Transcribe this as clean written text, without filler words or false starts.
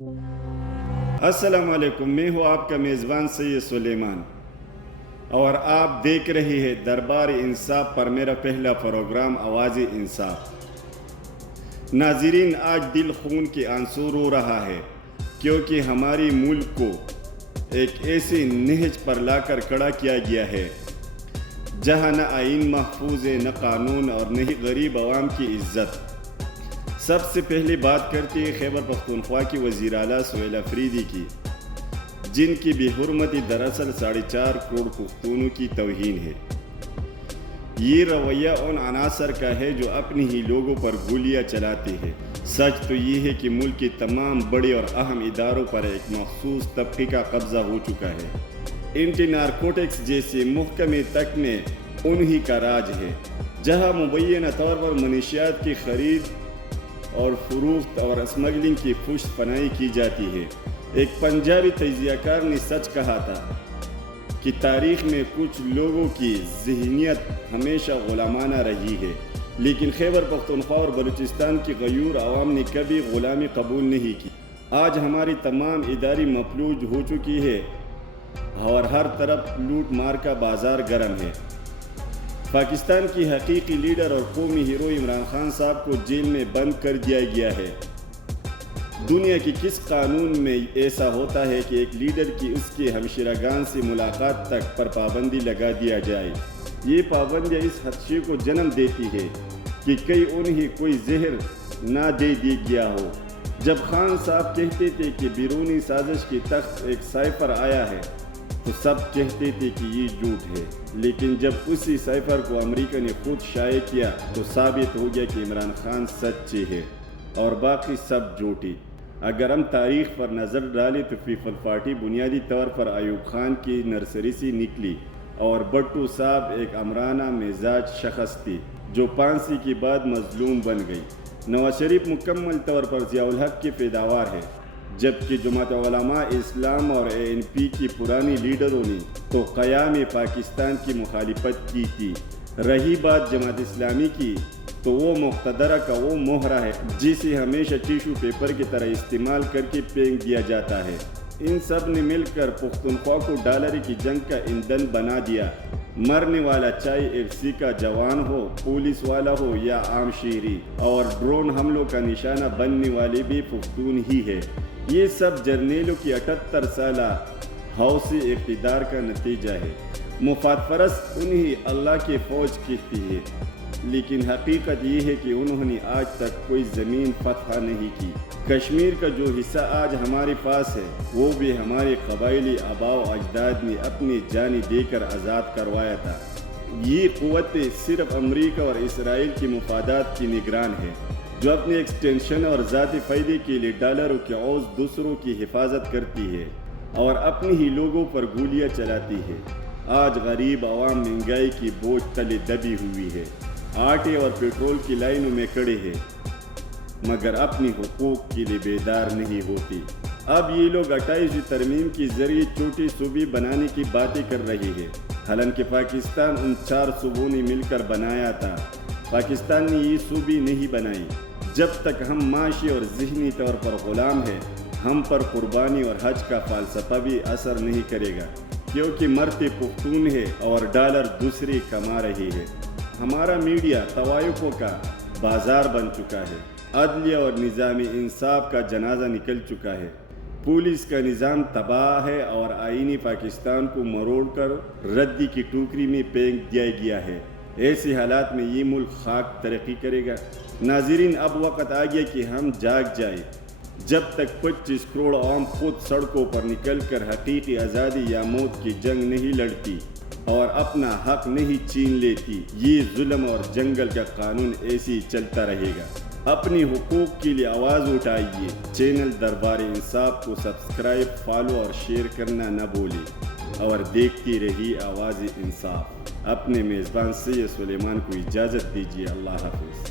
السلام علیکم، میں ہوں آپ کا میزبان سید سلیمان اور آپ دیکھ رہے ہیں دربار انصاف پر میرا پہلا پروگرام آواز انصاف۔ ناظرین، آج دل خون کے آنسو رو رہا ہے کیونکہ ہماری ملک کو ایک ایسے نہج پر لا کر کھڑا کیا گیا ہے جہاں نہ آئین محفوظ ہے، نہ قانون اور نہ ہی غریب عوام کی عزت۔ سب سے پہلے بات کرتے ہیں خیبر پختونخوا کی وزیر اعلیٰ سہیل افریدی کی، جن کی بے حرمتی دراصل 4.5 کروڑ پختونوں کی توہین ہے۔ یہ رویہ ان عناصر کا ہے جو اپنے ہی لوگوں پر گولیاں چلاتے ہیں۔ سچ تو یہ ہے کہ ملک کے تمام بڑے اور اہم اداروں پر ایک مخصوص طبقے کا قبضہ ہو چکا ہے۔ اینٹی نارکوٹکس جیسے محکمے تک میں انہی کا راج ہے، جہاں مبینہ طور پر منشیات کی خرید اور فروخت اور اسمگلنگ کی پشت پناہی کی جاتی ہے۔ ایک پنجابی تجزیہ کار نے سچ کہا تھا کہ تاریخ میں کچھ لوگوں کی ذہنیت ہمیشہ غلامانہ رہی ہے، لیکن خیبر پختونخوا اور بلوچستان کی غیور عوام نے کبھی غلامی قبول نہیں کی۔ آج ہماری تمام اداری مفلوج ہو چکی ہے اور ہر طرف لوٹ مار کا بازار گرم ہے۔ پاکستان کی حقیقی لیڈر اور قومی ہیرو عمران خان صاحب کو جیل میں بند کر دیا گیا ہے۔ دنیا کے کس قانون میں ایسا ہوتا ہے کہ ایک لیڈر کی اس کے ہمشیرگان سے ملاقات تک پر پابندی لگا دیا جائے؟ یہ پابندیاں اس خدشے کو جنم دیتی ہے کہ کہیں انہیں کوئی زہر نہ دے دی گیا ہو۔ جب خان صاحب کہتے تھے کہ بیرونی سازش کے تخت ایک سائفر آیا ہے تو سب کہتے تھے کہ یہ جھوٹ ہے، لیکن جب اسی سائفر کو امریکہ نے خود شائع کیا تو ثابت ہو گیا کہ عمران خان سچے ہے اور باقی سب جھوٹی۔ اگر ہم تاریخ پر نظر ڈالیں تو پیپل پارٹی بنیادی طور پر ایوب خان کی نرسری سے نکلی اور بھٹو صاحب ایک امرانہ مزاج شخص تھی جو پھانسی کے بعد مظلوم بن گئی۔ نواز شریف مکمل طور پر ضیاء الحق کی پیداوار ہے، جبکہ جماعت علماء اسلام اور ANP کی پرانی لیڈروں نے تو قیام پاکستان کی مخالفت کی تھی۔ رہی بات جماعت اسلامی کی تو وہ مقتدرہ کا وہ مہرہ ہے جسے ہمیشہ ٹیشو پیپر کی طرح استعمال کر کے پھینک دیا جاتا ہے۔ ان سب نے مل کر پختونخوا کو ڈالر کی جنگ کا ایندھن بنا دیا۔ مرنے والا چاہے FC کا جوان ہو، پولیس والا ہو یا عام شہری، اور ڈرون حملوں کا نشانہ بننے والے بھی پختون ہی ہے۔ یہ سب جرنیلوں کی 78 سالہ حوث اقتدار کا نتیجہ ہے۔ مفاد پرست انہیں اللہ کی فوج کہتی ہے، لیکن حقیقت یہ ہے کہ انہوں نے آج تک کوئی زمین فتح نہیں کی۔ کشمیر کا جو حصہ آج ہمارے پاس ہے وہ بھی ہمارے قبائلی آباء و اجداد نے اپنی جانیں دے کر آزاد کروایا تھا۔ یہ قوتیں صرف امریکہ اور اسرائیل کی مفادات کی نگران ہیں، جو اپنے ایکسٹینشن اور ذاتی فائدے کے لیے ڈالروں کے عوض دوسروں کی حفاظت کرتی ہے اور اپنے ہی لوگوں پر گولیاں چلاتی ہے۔ آج غریب عوام مہنگائی کی بوجھ تلے دبی ہوئی ہے، آٹے اور پیٹرول کی لائنوں میں کھڑے ہیں، مگر اپنی حقوق کے لیے بیدار نہیں ہوتی۔ اب یہ لوگ 28ویں ترمیم کے ذریعے چھوٹے صوبے بنانے کی باتیں کر رہے ہیں، حالانکہ پاکستان ان 4 صوبوں نے مل کر بنایا تھا۔ پاکستان نے یہ صوبے نہیں بنائی۔ جب تک ہم معاشی اور ذہنی طور پر غلام ہیں، ہم پر قربانی اور حج کا فلسفہ بھی اثر نہیں کرے گا، کیونکہ مرتے پختون ہے اور ڈالر دوسرے کما رہی ہے۔ ہمارا میڈیا طوائفوں کا بازار بن چکا ہے، عدلیہ اور نظام انصاف کا جنازہ نکل چکا ہے، پولیس کا نظام تباہ ہے اور آئینی پاکستان کو مروڑ کر ردی کی ٹوکری میں پھینک دیا گیا ہے۔ ایسے حالات میں یہ ملک خاک ترقی کرے گا؟ ناظرین، اب وقت آ گیا کہ ہم جاگ جائیں۔ جب تک 25 کروڑ عوام خود سڑکوں پر نکل کر حقیقی آزادی یا موت کی جنگ نہیں لڑتی اور اپنا حق نہیں چھین لیتی، یہ ظلم اور جنگل کا قانون ایسے ہی چلتا رہے گا۔ اپنی حقوق کے لیے آواز اٹھائیے۔ چینل دربار انصاف کو سبسکرائب، فالو اور شیئر کرنا نہ بھولیں اور دیکھتی رہی آواز انصاف۔ اپنے میزبان سید سلیمان کو اجازت دیجیے۔ اللہ حافظ۔